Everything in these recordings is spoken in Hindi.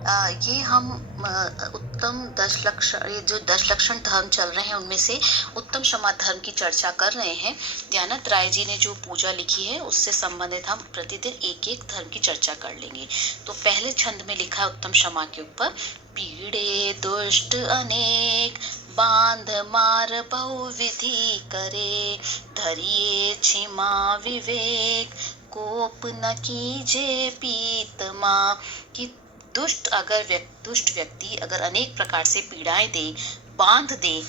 ये हम उत्तम 10 लक्षण, ये जो 10 लक्षण धर्म चल रहे हैं उनमें से उत्तम क्षमा धर्म की चर्चा कर रहे हैं। दयानंद राय जी ने जो पूजा लिखी है उससे संबंधित हम प्रतिदिन एक एक धर्म की चर्चा कर लेंगे। तो पहले छंद में लिखा है उत्तम क्षमा के ऊपर, पीड़े दुष्ट अनेक, बांध मार बहुविधि करे, धरिए क्षमा विवेक, कोप न कीजे पीतमा। कि दुष्ट व्यक्ति अगर अनेक प्रकार से पीड़ाएं दे, बांध दे,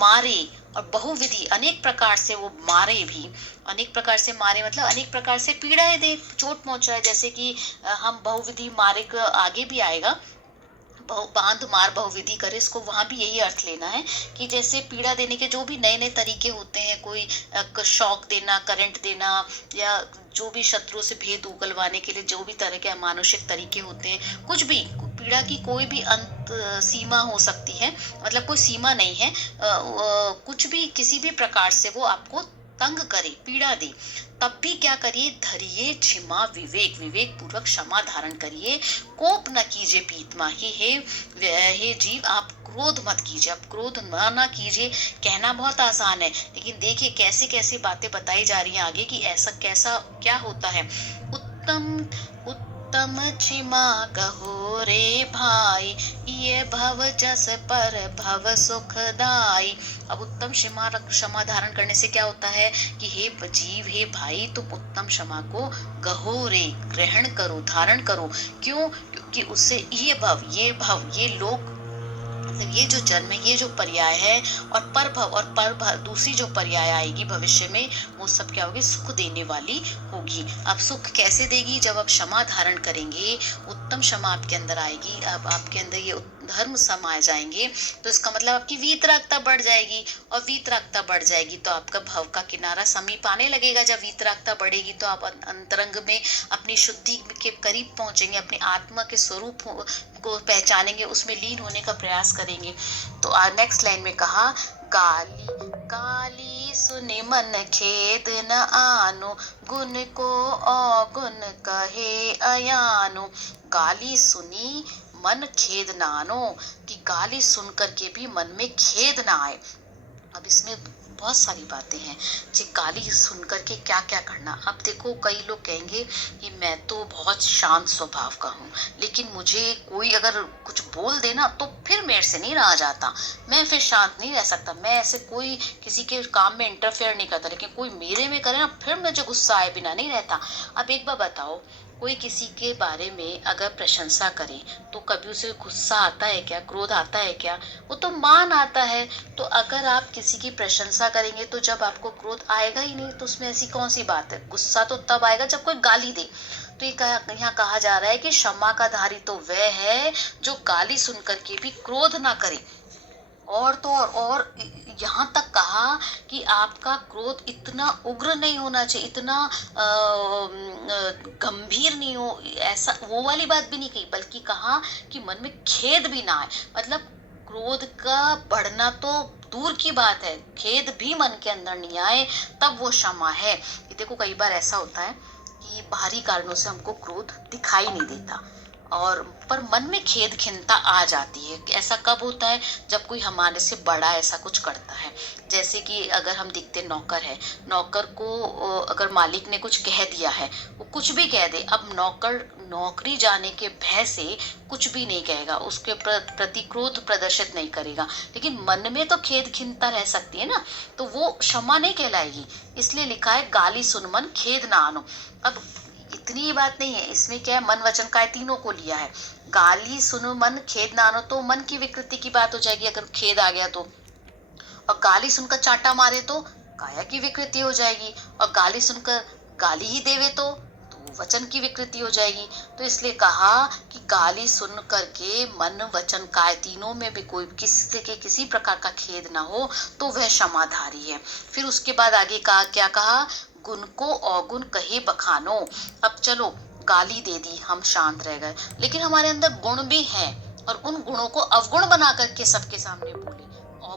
मारे, और बहुविधि अनेक प्रकार से वो मारे भी, अनेक प्रकार से मारे मतलब अनेक प्रकार से पीड़ाएं दे, चोट पहुंचाए, जैसे कि हम बहुविधि मारे का आगे भी आएगा, बांध मार बहुविधि करे, इसको वहां भी यही अर्थ लेना है कि जैसे पीड़ा देने के जो भी नए नए तरीके होते हैं, कोई शॉक देना, करंट देना, या जो भी शत्रु से भेद उगलवाने के लिए जो भी तरह के अमानुषिक तरीके होते हैं, कुछ भी पीड़ा की कोई भी अंत सीमा हो सकती है, मतलब कोई सीमा नहीं है। कुछ भी किसी भी प्रकार से वो आपको तंग करे, पीड़ा दे, तब भी क्या करिए, धरिए क्षमा विवेक, विवेक पूर्वक क्षमा धारण करिए। कोप न कीजिए पीतमा, हे जीव आप क्रोध मत कीजिए, आप क्रोध ना कीजिए। कहना बहुत आसान है, लेकिन देखिए कैसे कैसे बातें बताई जा रही हैं आगे कि ऐसा कैसा क्या होता है। उत्तम उत्तम क्षमा कहो रे भाई, ये भव जस पर भव सुखदाई। अब उत्तम क्षमा धारण करने से क्या होता है कि हे जीव, हे भाई, तुम उत्तम क्षमा को गहो रे, ग्रहण करो, धारण करो। क्यों? क्योंकि उससे ये लोग, मतलब ये जो जन्म है, ये जो पर्याय है, और पर भव दूसरी जो पर्याय आएगी भविष्य में, वो सब क्या होगी, सुख देने वाली होगी। अब सुख कैसे देगी? जब आप क्षमा धारण करेंगे, उत्तम क्षमा आपके अंदर आएगी, अब आपके अंदर ये धर्म समाए जाएंगे, तो इसका मतलब आपकी वीतरागता बढ़ जाएगी, और वीतरागता बढ़ जाएगी तो आपका भव का किनारा समीप आने लगेगा। जब वीतरागता बढ़ेगी तो आप अंतरंग में अपनी शुद्धि के करीब पहुंचेंगे, अपनी आत्मा के स्वरूप को पहचानेंगे, उसमें लीन होने का प्रयास करेंगे। तो नेक्स्ट लाइन में कहा, गाली गाली सुने मन खेद न आनो, गुण को अवगुण कहे अयानो। गाली सुनी मन खेद न आनो, कि गाली सुन करके भी मन में खेद ना आए। अब इसमें बहुत सारी बातें हैं जी, गाली सुन करके क्या क्या करना। अब देखो, कई लोग कहेंगे कि मैं तो बहुत शांत स्वभाव का हूँ, लेकिन मुझे कोई अगर कुछ बोल देना तो फिर मेरे से नहीं रहा जाता, मैं फिर शांत नहीं रह सकता, मैं ऐसे कोई किसी के काम में इंटरफेयर नहीं करता, लेकिन कोई मेरे में करे ना, फिर मुझे गुस्सा आए बिना नहीं रहता। अब एक बार बताओ, कोई किसी के बारे में अगर प्रशंसा करे तो कभी उसे गुस्सा आता है क्या, क्रोध आता है क्या? वो तो मान आता है। तो अगर आप किसी की प्रशंसा करेंगे तो जब आपको क्रोध आएगा ही नहीं, तो उसमें ऐसी कौन सी बात है? गुस्सा तो तब आएगा जब कोई गाली दे। तो ये यहाँ कहा जा रहा है कि क्षमा का धारी तो वह है जो गाली सुन करके भी क्रोध ना करे। और तो और यहाँ तक कहा कि आपका क्रोध इतना उग्र नहीं होना चाहिए, इतना गंभीर नहीं हो, ऐसा वो वाली बात भी नहीं कही, बल्कि कहा कि मन में खेद भी ना आए। मतलब क्रोध का बढ़ना तो दूर की बात है, खेद भी मन के अंदर नहीं आए, तब वो क्षमा है। कि देखो, कई बार ऐसा होता है कि बाहरी कारणों से हमको क्रोध दिखाई नहीं देता, और पर मन में खेद खिन्नता आ जाती है। ऐसा कब होता है? जब कोई हमारे से बड़ा ऐसा कुछ करता है। जैसे कि अगर हम देखते नौकर है, नौकर को अगर मालिक ने कुछ कह दिया है, वो कुछ भी कह दे, अब नौकर नौकरी जाने के भय से कुछ भी नहीं कहेगा, उसके प्रति क्रोध प्रदर्शित नहीं करेगा, लेकिन मन में तो खेद खिन्नता रह सकती है ना, तो वो क्षमा नहीं कहलाएगी। इसलिए लिखा है, गाली सुन मन खेद ना आनो। अब इतनी बात नहीं है, इसमें क्या है, मन वचन काय तीनों को लिया है। गाली सुनो मन खेद ना आनो, तो मन की विकृति की बात हो जाएगी अगर खेद आ गया तो। और गाली सुनकर चांटा मारे तो काया की विकृति हो जाएगी, और गाली सुनकर गाली ही देवे तो वचन की विकृति हो जाएगी। तो इसलिए कहा कि गाली सुन करके मन वचन काय तीनों में भी कोई किसी प्रकार का खेद ना हो, तो वह क्षमाधारी है। फिर उसके बाद आगे कहा, क्या कहा, गुण को अवगुण कहे बखानो। अब चलो, गाली दे दी, हम शांत रह गए, लेकिन हमारे अंदर गुण भी हैं, और उन गुणों को अवगुण बना करके सबके सामने बोले,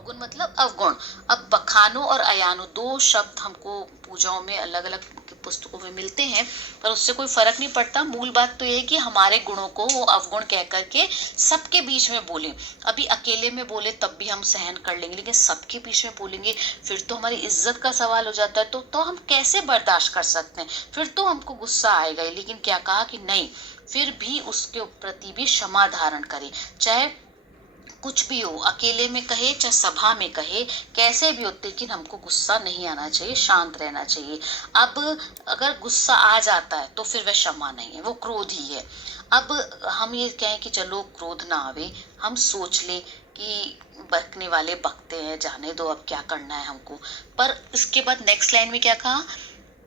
अवगुण मतलब अवगुण। अब बखानो और अयानो दो शब्द हमको पूजाओं में अलग अलग पुस्तकों में मिलते हैं, पर उससे कोई फर्क नहीं पड़ता। मूल बात तो ये है कि हमारे गुणों को वो अवगुण कह करके सबके बीच में बोले। अभी अकेले में बोले तब भी हम सहन कर लेंगे, लेकिन सबके बीच में बोलेंगे फिर तो हमारी इज्जत का सवाल हो जाता है। तो हम कैसे बर्दाश्त कर सकते हैं, फिर तो हमको गुस्सा आएगा ही। लेकिन क्या कहा कि नहीं, फिर भी उसके प्रति भी क्षमा धारण करें, चाहे कुछ भी हो, अकेले में कहे चाहे सभा में कहे, कैसे भी हो, लेकिन हमको गुस्सा नहीं आना चाहिए, शांत रहना चाहिए। अब अगर गुस्सा आ जाता है तो फिर वह क्षमा नहीं है, वो क्रोध ही है। अब हम ये कहें कि चलो क्रोध ना आवे, हम सोच ले कि बकने वाले बकते हैं, जाने दो, अब क्या करना है हमको। पर इसके बाद नेक्स्ट लाइन में क्या कहा,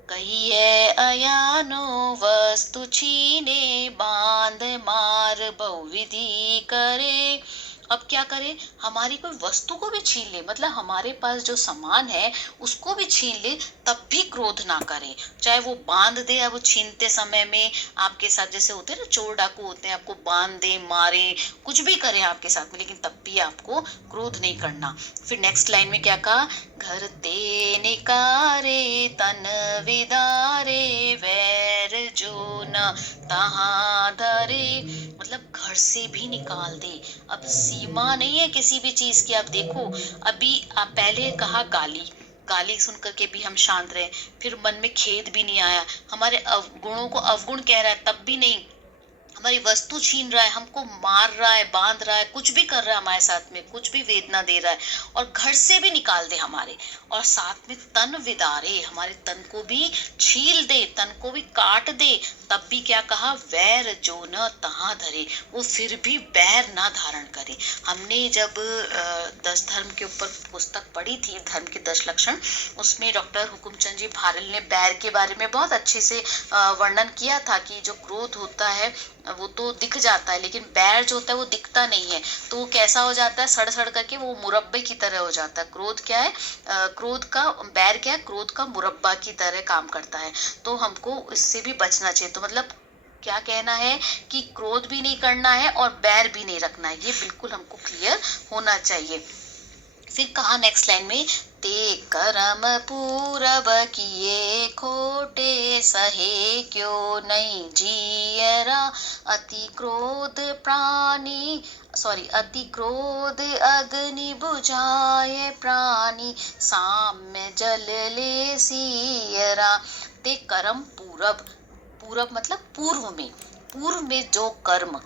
कहिए अयानो वस्तु छीने, बांध मार बहुविधि करे। अब क्या करे, हमारी कोई वस्तु को भी छीन ले, मतलब हमारे पास जो सामान है उसको भी छीन ले, तब भी क्रोध ना करे। चाहे वो बांध दे, अब वो छीनते समय में आपके साथ जैसे होते हैं ना, चोर डाकू होते हैं, आपको बांध दे, मारे, कुछ भी करे आपके साथ में, लेकिन तब भी आपको क्रोध नहीं करना। फिर नेक्स्ट लाइन में क्या कहा, घर ते निकारे तन विदारे, वैर जो न तहाँ धरे। मतलब घर से भी निकाल दे। अब सीमा नहीं है किसी भी चीज की। आप देखो, अभी आप पहले कहा गाली, गाली सुन करके भी हम शांत रहे, फिर मन में खेद भी नहीं आया, हमारे अवगुणों को अवगुण कह रहा है तब भी नहीं, हमारी वस्तु छीन रहा है, हमको मार रहा है, बांध रहा है, कुछ भी कर रहा है हमारे साथ में, कुछ भी वेदना दे रहा है, और घर से भी निकाल दे हमारे, और साथ में तन विदारे, हमारे तन को भी छील दे, तन को भी काट दे, तब भी क्या कहा, वैर जो न तहाँ धरे, वो फिर भी बैर ना धारण करे। हमने जब 10 धर्म के ऊपर पुस्तक पढ़ी थी, धर्म के 10 लक्षण, उसमें डॉक्टर हुकुमचंद जी भारल ने बैर के बारे में बहुत अच्छे से वर्णन किया था कि जो क्रोध होता है वो तो दिख जाता है, लेकिन बैर जो होता है वो दिखता नहीं है। तो वो कैसा हो जाता है, सड़ सड़ करके वो मुरब्बे की तरह हो जाता है। क्रोध क्या है, क्रोध का, बैर क्या है, क्रोध का मुरब्बा की तरह काम करता है। तो हमको इससे भी बचना चाहिए। तो मतलब क्या कहना है कि क्रोध भी नहीं करना है और बैर भी नहीं रखना है, ये बिल्कुल हमको क्लियर होना चाहिए। फिर कहा नेक्स्ट लाइन में, ते करम पूरब किए खोटे, सहे क्यों नहीं जियरा, अति क्रोध प्राणी, सॉरी, अति क्रोध अग्नि बुझाए प्राणी, साम्य जल ले सियरा। ते करम पूरब, पूरब मतलब पूर्व में, पूर्व में जो कर्म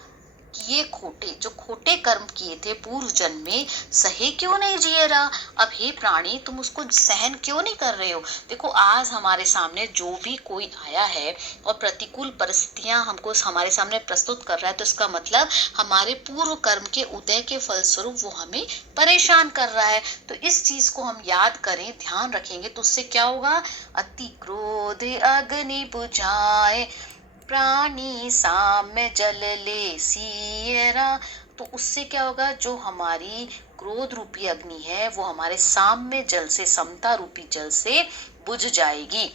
किए खोटे, जो खोटे कर्म किए थे पूर्व जन्म में, सहे क्यों नहीं जिए रहा। अब हे प्राणी, तुम उसको सहन क्यों नहीं कर रहे हो। देखो, आज हमारे सामने जो भी कोई आया है और प्रतिकूल परिस्थितियां हमको हमारे सामने प्रस्तुत कर रहा है, तो इसका मतलब हमारे पूर्व कर्म के उदय के फलस्वरूप वो हमें परेशान कर रहा है। तो इस चीज को हम याद करें, ध्यान रखेंगे, तो उससे क्या होगा, अति क्रोध अग्नि बुझाए प्राणी, साम्य जल ले सियरा। तो उससे क्या होगा, जो हमारी क्रोध रूपी अग्नि है वो हमारे साम्य जल से, समता रूपी जल से बुझ जाएगी।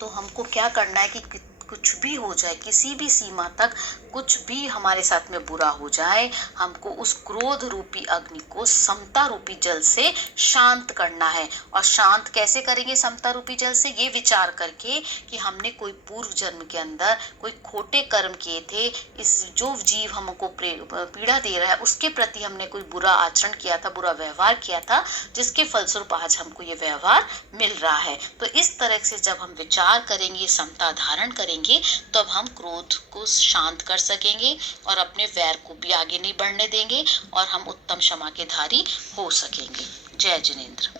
तो हमको क्या करना है कि कुछ भी हो जाए, किसी भी सीमा तक कुछ भी हमारे साथ में बुरा हो जाए, हमको उस क्रोध रूपी अग्नि को समता रूपी जल से शांत करना है। और शांत कैसे करेंगे समता रूपी जल से, ये विचार करके कि हमने कोई पूर्व जन्म के अंदर कोई खोटे कर्म किए थे, इस जो जीव हमको पीड़ा दे रहा है उसके प्रति हमने कोई बुरा आचरण किया था, बुरा व्यवहार किया था, जिसके फलस्वरूप आज हमको ये व्यवहार मिल रहा है। तो इस तरह से जब हम विचार करेंगे, समता धारण करेंगे, तब हम क्रोध को शांत कर सकेंगे और अपने वैर को भी आगे नहीं बढ़ने देंगे, और हम उत्तम क्षमा के धारी हो सकेंगे। जय जिनेंद्र।